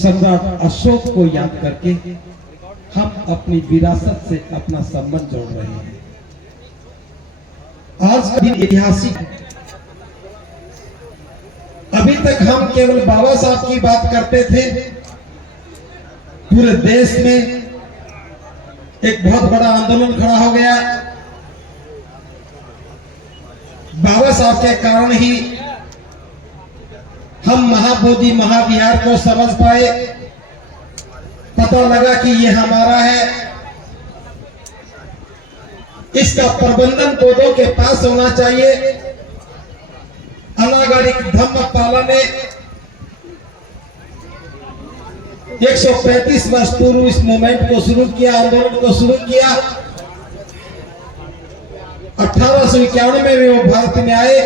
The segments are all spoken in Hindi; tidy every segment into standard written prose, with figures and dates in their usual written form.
सम्राट अशोक को याद करके हम अपनी विरासत से अपना संबंध जोड़ रहे हैं। आज का दिन ऐतिहासिक है। अभी तक हम केवल बाबा साहब की बात करते थे। पूरे देश में एक बहुत बड़ा आंदोलन खड़ा हो गया। बाबा साहब के कारण ही हम महाबोधि महाविहार को समझ पाए। पता लगा कि ये हमारा है। इसका प्रबंधन बोधों के पास होना चाहिए। अनागरिक धम्म पालने 135 वर्ष पूर्व इस मूवमेंट को शुरू किया, आंदोलन को शुरू किया। 1891 में वो भारत में आए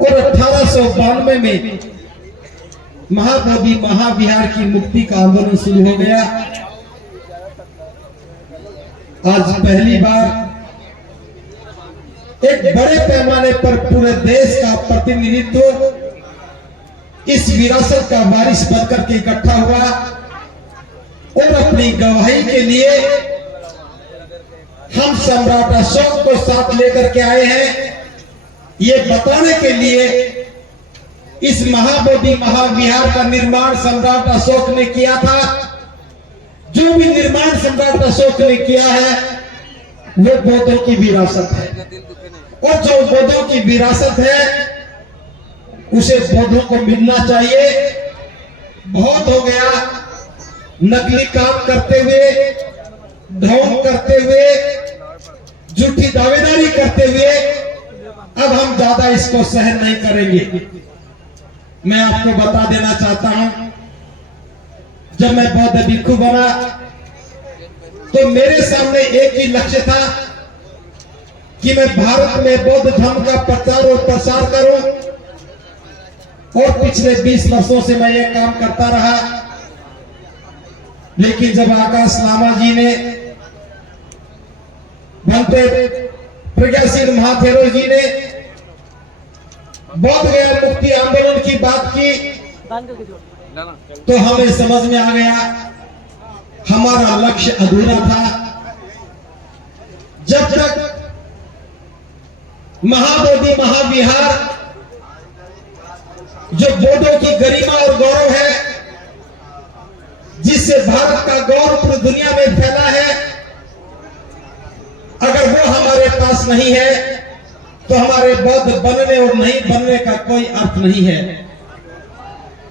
और 1892 में महाबोधि महाविहार की मुक्ति का आंदोलन शुरू हो गया। आज पहली बार एक बड़े पैमाने पर पूरे देश का प्रतिनिधित्व इस विरासत का वारिस बनकर के इकट्ठा हुआ और अपनी गवाही के लिए हम सम्राट अशोक को साथ लेकर के आए हैं। ये बताने के लिए इस महाबोधि महाविहार का निर्माण सम्राट अशोक ने किया था। जो भी निर्माण सम्राट अशोक ने किया है वो बौद्धों की विरासत है और जो बौद्धों की विरासत है उसे बौद्धों को मिलना चाहिए। बहुत हो गया नकली काम करते हुए, ढोंग करते हुए, झूठी दावेदारी करते हुए। अब हम ज्यादा इसको सहन नहीं करेंगे। मैं आपको बता देना चाहता हूं, जब मैं बौद्ध भिक्षु बना तो मेरे सामने एक ही लक्ष्य था कि मैं भारत में बौद्ध धर्म का प्रचार और प्रसार करूं। और पिछले 20 वर्षों से मैं ये काम करता रहा। लेकिन जब आकाश लामा जी ने, भंते प्रज्ञाशील महाथेरो जी ने बौद्ध गया मुक्ति आंदोलन की बात की तो हमें समझ में आ गया हमारा लक्ष्य अधूरा था। जब तक महाबोधि महाविहार जो बौद्धों की गरिमा और गौरव है, जिससे भारत का गौरव पूरी दुनिया में फैला है, अगर वो हमारे पास नहीं है तो हमारे बौद्ध बनने और नहीं बनने का कोई अर्थ नहीं है।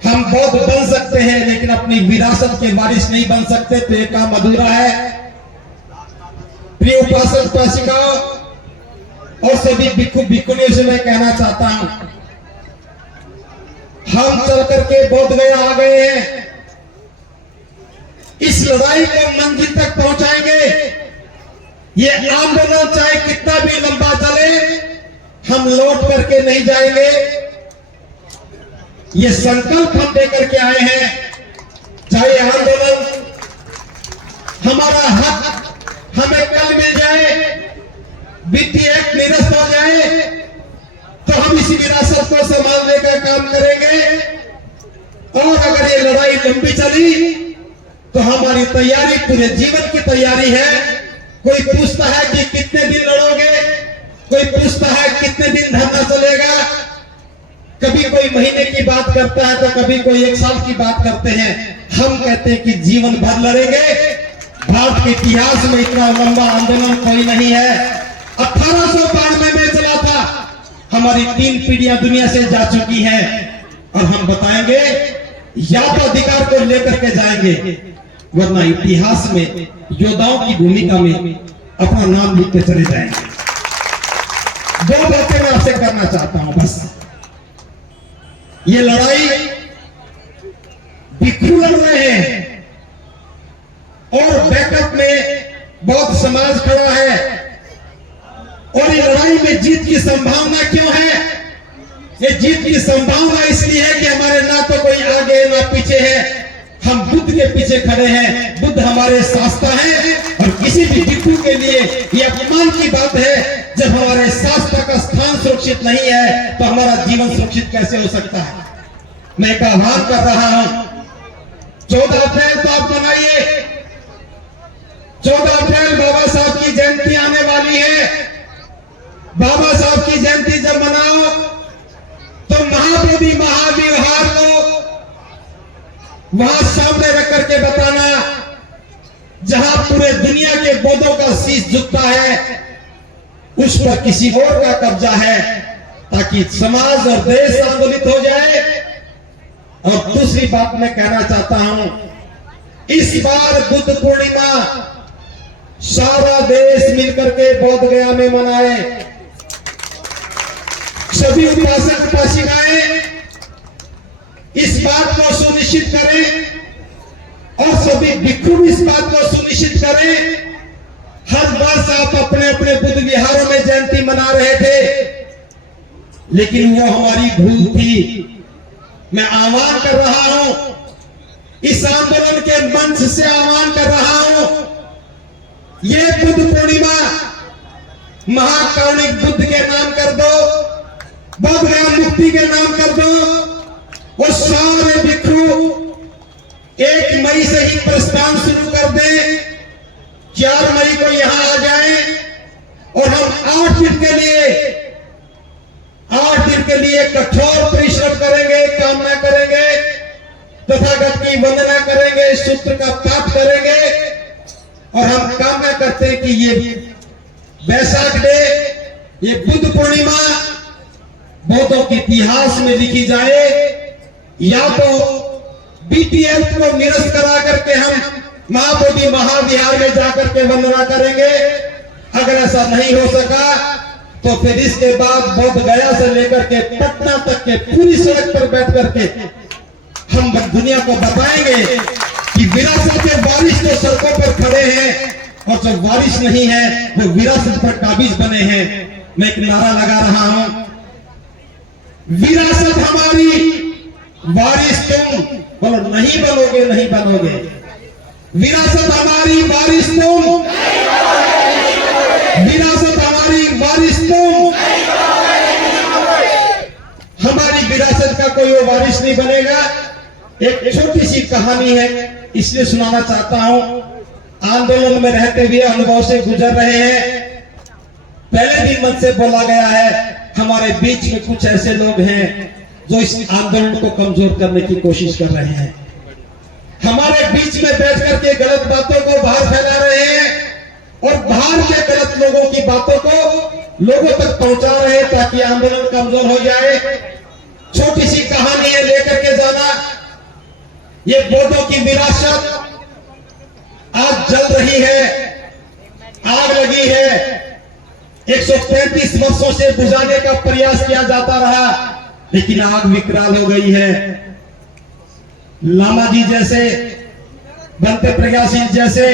हम बौद्ध बन सकते हैं लेकिन अपनी विरासत के वारिस नहीं bन सकते, तो ये काम अधूरा है। प्रिय उपासक उपासिकाओं और सभी भिक्षु भिक्षुणियों से मैं कहना चाहता हूं, हम चल करके बौद्ध गया आ गए हैं। इस लड़ाई को मंजिल तक पहुंचाएंगे। ये आंदोलन चाहे कितना भी लंबा चले, हम लौट करके नहीं जाएंगे। ये संकल्प हम लेकर के आए हैं, चाहे आंदोलन हमारा हक हमें कल मिल जाए, बीटी एक्ट निरस्त हो जाए, तो हम इसी विरासत को संभालने का काम करेंगे। और अगर ये लड़ाई लंबी चली तो हमारी तैयारी पूरे जीवन की तैयारी है। कोई पूछता है कि कितने दिन लड़ोगे, कोई पूछता है कितने दिन धरना चलेगा। कभी कोई महीने की बात करता है तो कभी कोई 1 साल की बात करते हैं। हम कहते हैं कि जीवन भर लड़ेंगे। भारत के इतिहास में इतना लंबा आंदोलन कोई नहीं है। 1892 में चला था। हमारी 3 पीढ़ियां दुनिया से जा चुकी हैं और हम बताएंगे या तो अधिकार को लेकर के जाएंगे, वरना इतिहास में योद्धाओं की भूमिका में अपना नाम लिखते चले जाएंगे। 2 बातें मैं आपसे करना चाहता हूं बस। ये लड़ाई भिक्षु लड़ रहे हैं और बैकअप में बौद्ध समाज खड़ा है। और ये लड़ाई में जीत की संभावना क्यों है? ये जीत की संभावना इसलिए है कि हमारे ना तो कोई आगे ना पीछे है। हम बुद्ध के पीछे खड़े हैं। बुद्ध हमारे शास्त्र हैं और किसी भी भिक्षु के लिए ये अपमान की बात है जब हमारे शास्त्र का स्थान सुरक्षित नहीं है तो हमारा जीवन सुरक्षित कैसे हो सकता है। मैं एक आह्वान कर रहा हूं, 14 अप्रैल तो आप मनाइए। 14 अप्रैल बाबा साहब की जयंती आने वाली है। बाबा साहब की जयंती जब मनाओ तो महाबोधि महाविहार को वहां सामने रख करके बताना, जहां पूरे दुनिया के बौद्धों का शीश झुकता है, उस पर किसी और का कब्जा है, ताकि समाज और देश आंदोलित हो जाए। और दूसरी बात मैं कहना चाहता हूं, इस बार बुद्ध पूर्णिमा सारा देश मिलकर के बोध गया में मनाए। सभी उपासक उपासिकाएं इस बात को सुनिश्चित करें और सभी भिक्षु इस बात को सुनिश्चित करें। हर वर्ष आप अपने अपने बुद्ध विहारों में जयंती मना रहे थे, लेकिन वो हमारी भूल थी। मैं आह्वान कर रहा हूं, इस आंदोलन के मंच से आह्वान कर रहा हूं, ये बुद्ध पूर्णिमा महाकारुणिक बुद्ध के नाम कर दो, बोध गया मुक्ति के नाम कर दो। वो सारे भिक्षु 1 मई से ही प्रस्थान शुरू कर दें, 4 मई को यहां आ जाएं और हम 8 दिन के लिए कठोर परिश्रम करेंगे, कामना करेंगे, तथागत की वंदना करेंगे, सूत्र का पाठ करेंगे। और हम कामना करते हैं कि ये वैशाख डे, ये बुद्ध पूर्णिमा बौद्धों के इतिहास में लिखी जाए। या तो BTF को निरस्त करा करके हम महाबोधि महाविहार में जाकर के वंदना करेंगे। अगर ऐसा नहीं हो सका तो फिर इसके बाद बोध गया से लेकर के पटना तक के पूरी सड़क पर बैठ करके हम दुनिया को बताएंगे कि विरासत के वारिस तो सड़कों पर खड़े हैं और जो वारिस नहीं है वो विरासत पर काबिज बने हैं। मैं एक नारा लगा रहा हूं, विरासत हमारी, वारिस तुम। बोलो, नहीं बनोगे, नहीं बनोगे। विरासत हमारी, वारिस तुम। विरासत हमारी, वारिस तुम। हमारी विरासत का कोई वो वारिस नहीं बनेगा। एक छोटी सी कहानी है, इसलिए सुनाना चाहता हूं। आंदोलन में रहते हुए अनुभव से गुजर रहे हैं। पहले भी मन से बोला गया है, हमारे बीच में कुछ ऐसे लोग हैं जो इस आंदोलन को कमजोर करने की कोशिश कर रहे हैं। हमारे बीच में बैठ करके गलत बातों को बाहर फैला रहे हैं और बाहर के गलत लोगों की बातों को लोगों तक पहुंचा रहे हैं ताकि आंदोलन कमजोर हो जाए। छोटी सी कहानी है, लेकर के जाना। ये बौद्धों की विरासत आज जल रही है, आग लगी है। 135 वर्षों से बुझाने का प्रयास किया जाता रहा, लेकिन आग विकराल हो गई है। लामा जी जैसे, बनते प्रज्ञा सिंह जैसे,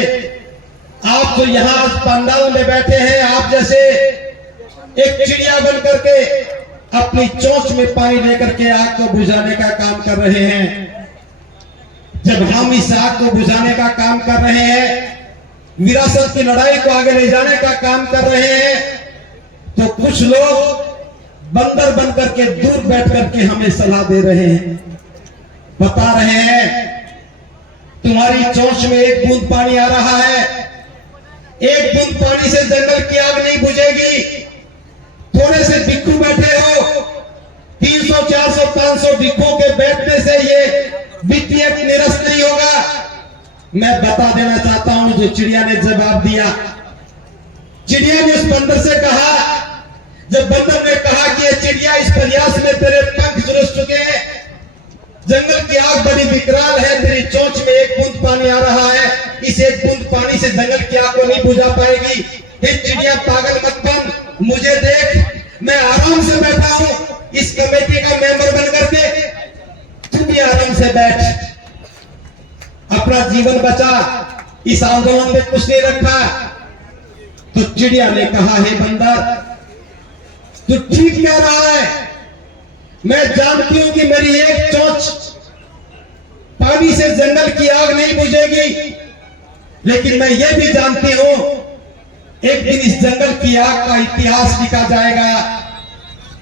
आप जो यहां पंडाल में बैठे हैं, आप जैसे एक चिड़िया बन करके अपनी चोंच में पानी लेकर के आग को बुझाने का काम कर रहे हैं। जब हम इस आग को बुझाने का काम कर रहे हैं, विरासत की लड़ाई को आगे ले जाने का काम कर रहे हैं, तो कुछ लोग बंदर बन करके दूर बैठ करके हमें सलाह दे रहे हैं, बता रहे हैं तुम्हारी चोंच में एक बूंद पानी आ रहा है, एक बूंद पानी से जंगल की आग नहीं बुझेगी। थोड़े से भिक्षु बैठे हो, 300, 400, 500 भिक्षुओं के बैठने से ये BTF निरस्त नहीं होगा। मैं बता देना चाहता हूं, जो चिड़िया ने जवाब दिया, चिड़िया ने उस बंदर से कहा, जब बंदर ने कहा कि ये चिड़िया, इस प्रयास में तेरे पंख झुलस चुके हैं, जंगल की आग बड़ी विकराल है, तेरी चोंच में एक बूंद पानी आ रहा है, इस एक बूंद पानी से जंगल की आग को नहीं बुझा पाएगी। फिर चिड़िया, पागल मत बन, मुझे देख, मैं आराम से बैठा हूं इस कमेटी का मेंबर बन करके, तू भी आराम से बैठ, अपना जीवन बचा, इस आंदोलन में कुछ नहीं रखा। तो चिड़िया ने कहा, हे बंदर, तू ठीक कह रहा है, मैं जानती हूं कि मेरी एक चोंच पानी से जंगल की आग नहीं बुझेगी, लेकिन मैं ये भी जानती हूं एक दिन इस जंगल की आग का इतिहास लिखा जाएगा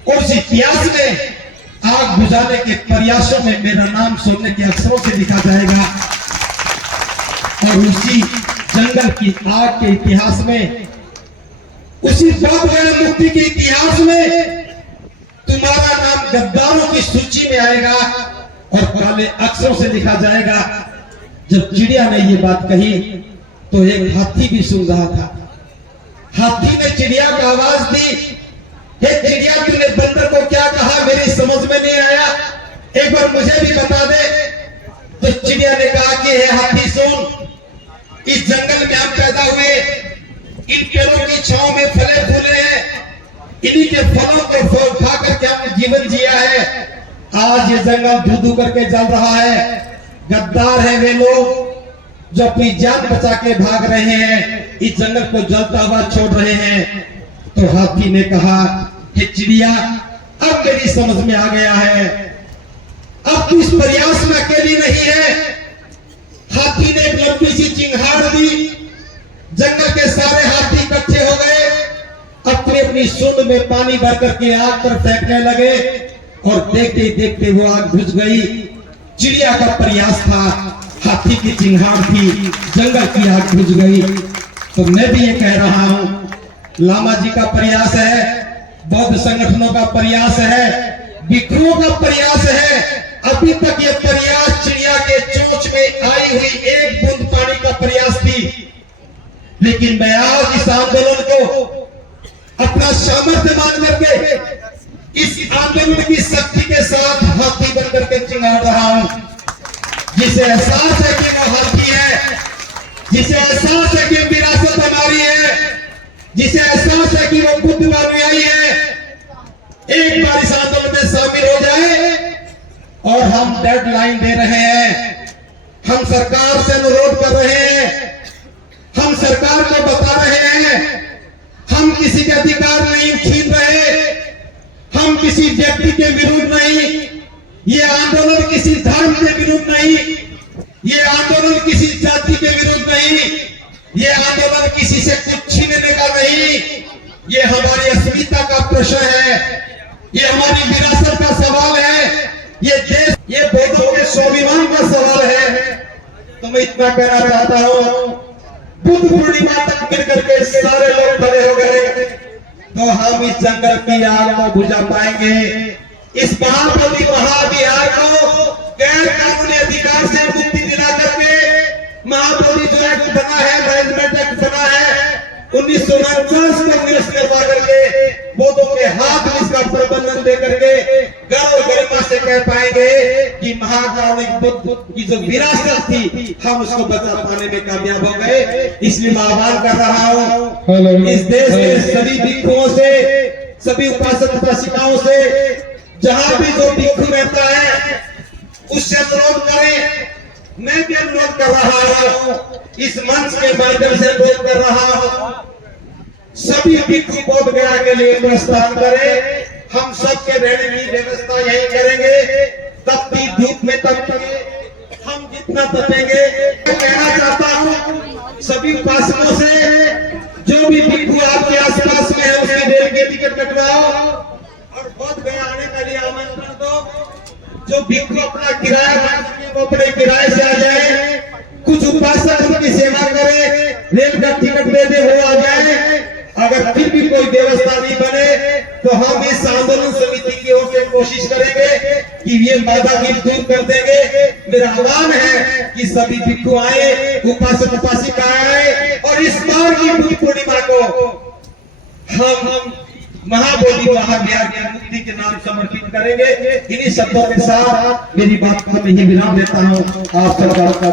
और उस इतिहास में आग बुझाने के प्रयासों में मेरा नाम सोने के अक्षरों से लिखा जाएगा और उसी जंगल की आग के इतिहास में, उसी बौद्ध मुक्ति के इतिहास में तुम्हारा नाम गद्दारों की सूची में आएगा और काले अक्षरों से लिखा जाएगा। जब चिड़िया ने ये बात कही तो एक हाथी भी सुन रहा था। हाथी ने चिड़िया को आवाज दी, हे चिड़िया, तूने बंदर को क्या कहा, मेरी समझ में नहीं आया, एक बार मुझे भी बता दे। तो चिड़िया ने कहा कि हे हाथी सुन, इस जंगल में हम पैदा हुए, इन पेड़ों की छांव में फले फूले हैं, इन्हीं के फलों को खा करके हमने जीवन जिया है। आज ये जंगल धू धू करके जल रहा है। गद्दार है वे लोग जो अपनी जान बचा के भाग रहे हैं, इस जंगल को जलता हुआ छोड़ रहे हैं। तो हाथी ने कहा, हे चिड़िया, अब मेरी समझ में आ गया है, अब तू इस प्रयास में अकेली नहीं है। हाथी ने एक लंबी सी चिंगाड़ दी, जंगल के सारे हाथी इकट्ठे हो गए, अपनी अपनी सूंड में पानी भर करके आग पर फेंकने लगे और देखते ही देखते वो आग बुझ गई। चिड़िया का प्रयास था, हाथी की चिंगाड़ थी, जंगल की आग बुझ गई। तो मैं भी ये कह रहा हूं, लामा जी का प्रयास है, बौद्ध संगठनों का प्रयास है, भिक्षुओं का प्रयास है। अभी तक ये प्रयास चिड़िया के चोंच में आई हुई एक बूंद पानी का प्रयास थी, लेकिन मैं आज इस आंदोलन को अपना सामर्थ्य मान करके इस आंदोलन की शक्ति के साथ हाथी बन करके चिंगाड़ रहा हूं। जिसे एहसास है कि वो हाथी है, जिसे एहसास है कि विरासत हमारी है, जिसे एहसास है कि वो बुद्ध का अनुयायी है, एक बार इस आंदोलन में शामिल हो जाए। और हम डेडलाइन दे रहे हैं, हम सरकार से अनुरोध कर रहे हैं, हम सरकार को बता रहे हैं, हम किसी के अधिकार नहीं छीन रहे, हम किसी व्यक्ति के विरुद्ध नहीं, ये आंदोलन किसी धर्म के विरुद्ध नहीं, ये आंदोलन किसी जाति के विरुद्ध नहीं, ये आंदोलन किसी से कुछ छीनने का नहीं, ये हमारी अस्मिता का प्रश्न है, ये हमारी विरासत का सवाल है, ये देश, ये बौद्धों के स्वाभिमान का सवाल है। तो मैं इतना कहना चाहता हूं, बुद्ध पूर्णिमा तक मिलकर के सारे लोग खड़े हो गए तो हम इस जंगल की आग को बुझा पाएंगे। इस महाबोधि महाविहार को गैर कानूनी अधिकार से मुक्ति दिला करके महाबोधि जो एक्ट बना है, मैनेजमेंट एक्ट बना है 1949 को निरस्त करवा करके बौद्धों के हाथ में इसका प्रबंधन दे करके गर्व गरिमा से कह पाएंगे कि महाकारुणिक बुद्ध की जो विरासत थी हम उसको बचा पाने में कामयाब हो गए। इसलिए मैं आह्वान कर रहा हूँ इस देश के सभी भिक्षुओं से, सभी उपासक उपासिकाओं से, जहां भी जो भिक्षु रहता है उससे अनुरोध करें, मैं भी अनुरोध कर रहा हूं, इस मंच के माध्यम से अनुरोध कर रहा हूं, सभी भिक्षु बोध गया के लिए प्रस्थान करें। हम सबके रहने की व्यवस्था यही करेंगे, तपती धूप में तपेंगे, हम जितना तपेंगे। कहना चाहता हूं सभी उपासकों से, जो भी भिक्षु आपके आसपास में है उसकी रेल की टिकट कटवाओ और बोध गया आने का लिए आमंत्रण दो। जो भिक्षु अपना किराया भर सके वो अपने किराए से आ जाए, कुछ उपासक उनकी सेवा करे, रेल का टिकट दे दे वो आ जाए। अगर फिर भी कोई व्यवस्था नहीं बने तो हम इस आंदोलन समिति की ओर से कोशिश करेंगे कि ये बाधा भी दूर कर देंगे। मेरा आह्वान है कि सभी भिक्षु आए, उपासक उपासिका आए और इस बार की बुद्ध पूर्णिमा को हम महाबोधि महाविहार की मुक्ति के नाम समर्पित करेंगे। इन्हीं शब्दों के साथ मेरी बात को मैं यही विराम देता हूँ। आप सबका